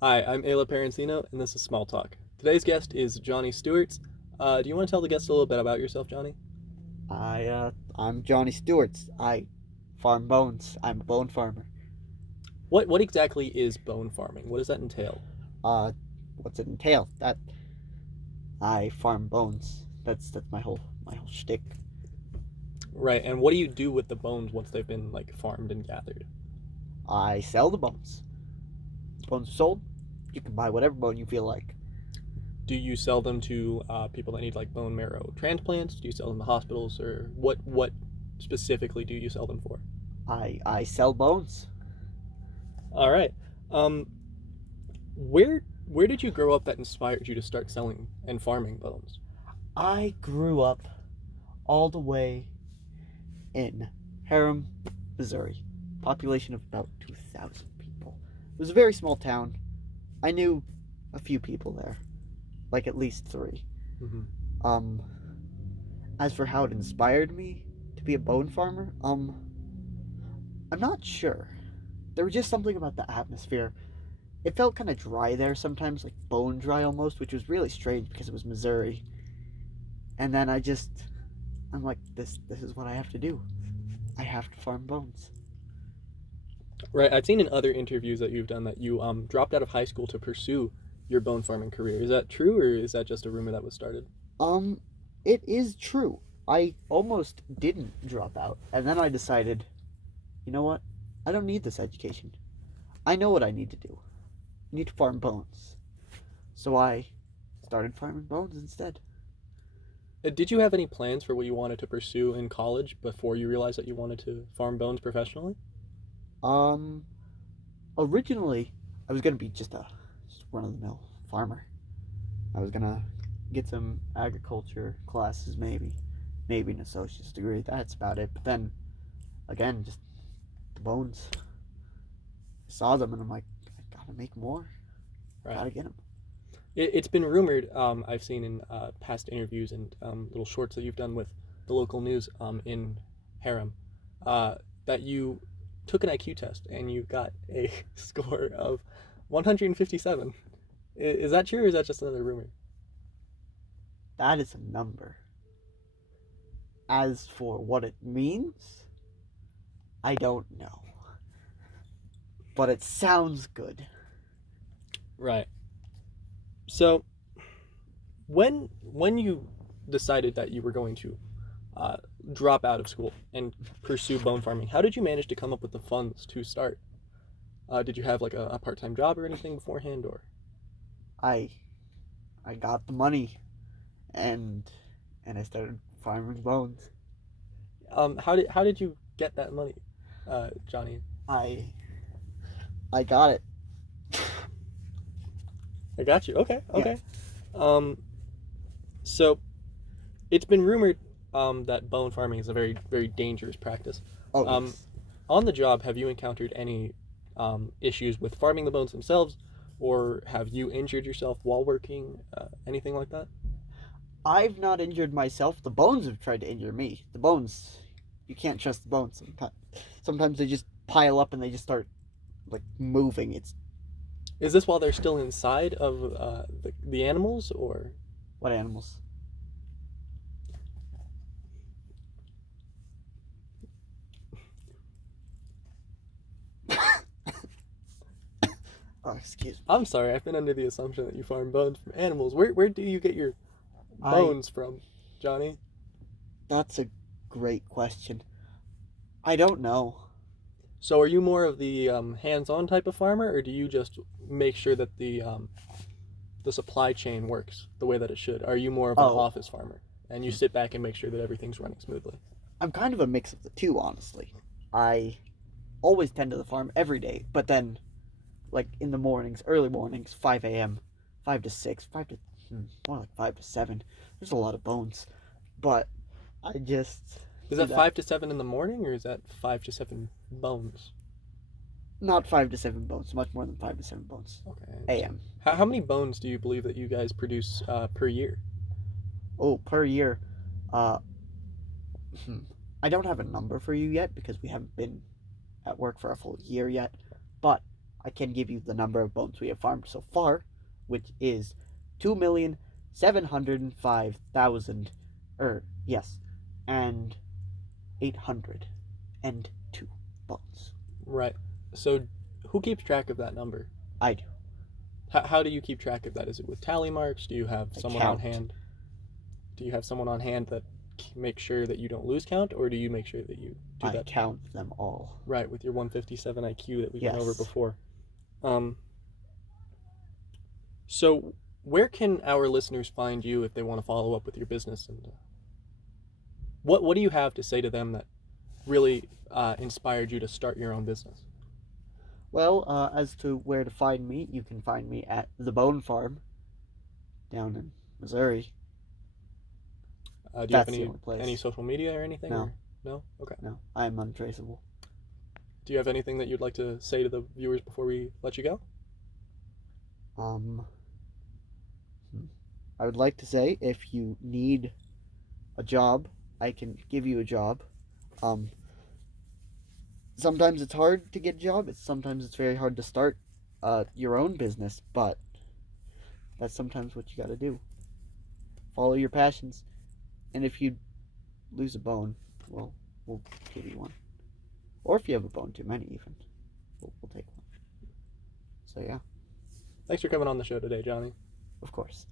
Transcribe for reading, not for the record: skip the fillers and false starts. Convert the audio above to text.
Hi, I'm Ayla Parancino, and this is Small Talk. Today's guest is Johnny Stewarts. Do you want to tell the guest a little bit about yourself, Johnny? I'm Johnny Stewart. I farm bones. I'm a bone farmer. What exactly is bone farming? What does that entail? Uh, what's it entail? That I farm bones. That's my whole shtick. Right, and what do you do with the bones once they've been like farmed and gathered? I sell the bones. Bones are sold. You can buy whatever bone you feel like. Do you sell them to people that need like bone marrow transplants? Do you sell them to hospitals, or what specifically do you sell them for? I sell bones. All right. Um, where did you grow up that inspired you to start selling and farming bones? I grew up all the way in Harem, Missouri. Population of about 2,000 people. It was a very small town. I knew a few people there, like at least three. Mm-hmm. Um, as for how it inspired me to be a bone farmer, I'm not sure. There was just something about the atmosphere. It felt kind of dry there sometimes, like bone dry almost, which was really strange because it was Missouri. And then I'm like, this is what I have to do. I have to farm bones. Right. I've seen in other interviews that you've done that you dropped out of high school to pursue your bone farming career. Is that true, or is that just a rumor that was started? Um, it is true. I almost didn't drop out, and then I decided, you know what? I don't need this education. I know what I need to do. I need to farm bones. So I started farming bones instead. Did you have any plans for what you wanted to pursue in college before you realized that you wanted to farm bones professionally? Um, Originally, I was gonna be just run of the mill farmer. I was gonna get some agriculture classes, maybe an associate's degree. That's about it. But then again, just the bones. I saw them and I'm like, I gotta make more. Right. Gotta get them. It's been rumored. I've seen in past interviews and little shorts that you've done with the local news in Harem uh, that you took an IQ test and you got a score of 157. Is that true, or is that just another rumor? That is a number. As for what it means, I don't know. But it sounds good. Right. So when you decided that you were going to uh, drop out of school and pursue bone farming, how did you manage to come up with the funds to start? Did you have like a part time job or anything beforehand, or I I got the money and I started farming bones. how did you get that money, Johnny? I I got it. I got you. Okay, Yeah. okay. Um, so it's been rumored that bone farming is a very dangerous practice. Oh Um, yes. on the job, have you encountered any issues with farming the bones themselves, or have you injured yourself while working? Anything like that? I've not injured myself. The bones have tried to injure me. The bones, you can't trust the bones. Sometimes they just pile up and they just start like moving. It's Is this while they're still inside of the animals, or what animals? Oh, excuse me. I'm sorry, I've been under the assumption that you farm bones from animals. Where do you get your I. bones from, Johnny? That's a great question. I don't know. So are you more of the hands-on type of farmer, or do you just make sure that the supply chain works the way that it should? Are you more of an Oh, office farmer and you sit back and make sure that everything's running smoothly? I'm kind of a mix of the two, honestly. I always tend to the farm every day, but then like in the mornings, early mornings, 5 a.m., 5 to 6, 5 to, more like 5 to 7. There's a lot of bones. But I just Is do that that. 5 to 7 in the morning, or is that 5 to 7 bones? Not 5 to 7 bones, much more than 5 to 7 bones. Okay, I understand. A.M. How many bones do you believe that you guys produce per year? Oh, per year. Uh, hmm, I don't have a number for you yet because we haven't been at work for a full year yet. But I can give you the number of bones we have farmed so far, which is 2,705,000, yes, and 802 bones. Right. So, who keeps track of that number? I do. How do you keep track of that? Is it with tally marks? Do you have I someone on count. hand? Do you have someone on hand that makes sure that you don't lose count, or do you make sure that you do I that count them all. right with your 157 IQ that we went over Yes. before? Um, so, where can our listeners find you if they want to follow up with your business? And what do you have to say to them that really inspired you to start your own business? Well, as to where to find me, you can find me at the Bone Farm down in Missouri. Do you have That's the only any place. social media or anything, No, or no? Okay. no, I'm untraceable. Do you have anything that you'd like to say to the viewers before we let you go? Um, I would like to say if you need a job, I can give you a job. Um, Sometimes it's hard to get a job. Sometimes it's very hard to start your own business, but that's sometimes what you got to do. Follow your passions, and if you lose a bone, well, we'll give you one. Or if you have a bone too many, even, we'll take one. So yeah, Thanks for coming on the show today, Johnny. of course.